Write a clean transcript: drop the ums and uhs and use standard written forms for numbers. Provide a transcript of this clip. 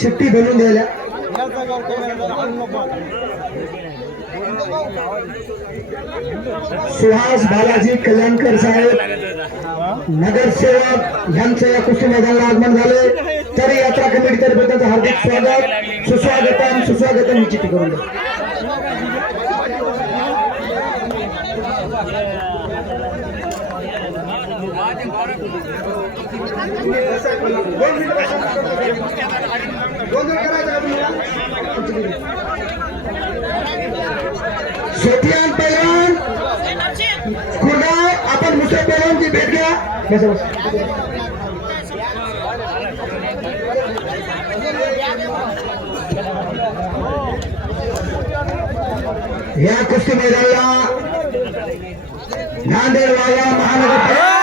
चिठ्ठी बनवून द्यायला सुहास बालाजी कल्याणकर साहेब नगरसेवक यांचं या कुस्ती मैदानाला आगमन झाले. तरी यात्रा कमिटीतर्फे त्यांचं हार्दिक स्वागत सुस्वागतम सुस्वागतम ही चिठ्ठी करून द्या. सोफियान पैलवान कुर्डा आपण मुसळ पैलवानची भेट घ्या. या कुस्ती मैदानाला नांदेड वाघा महानगर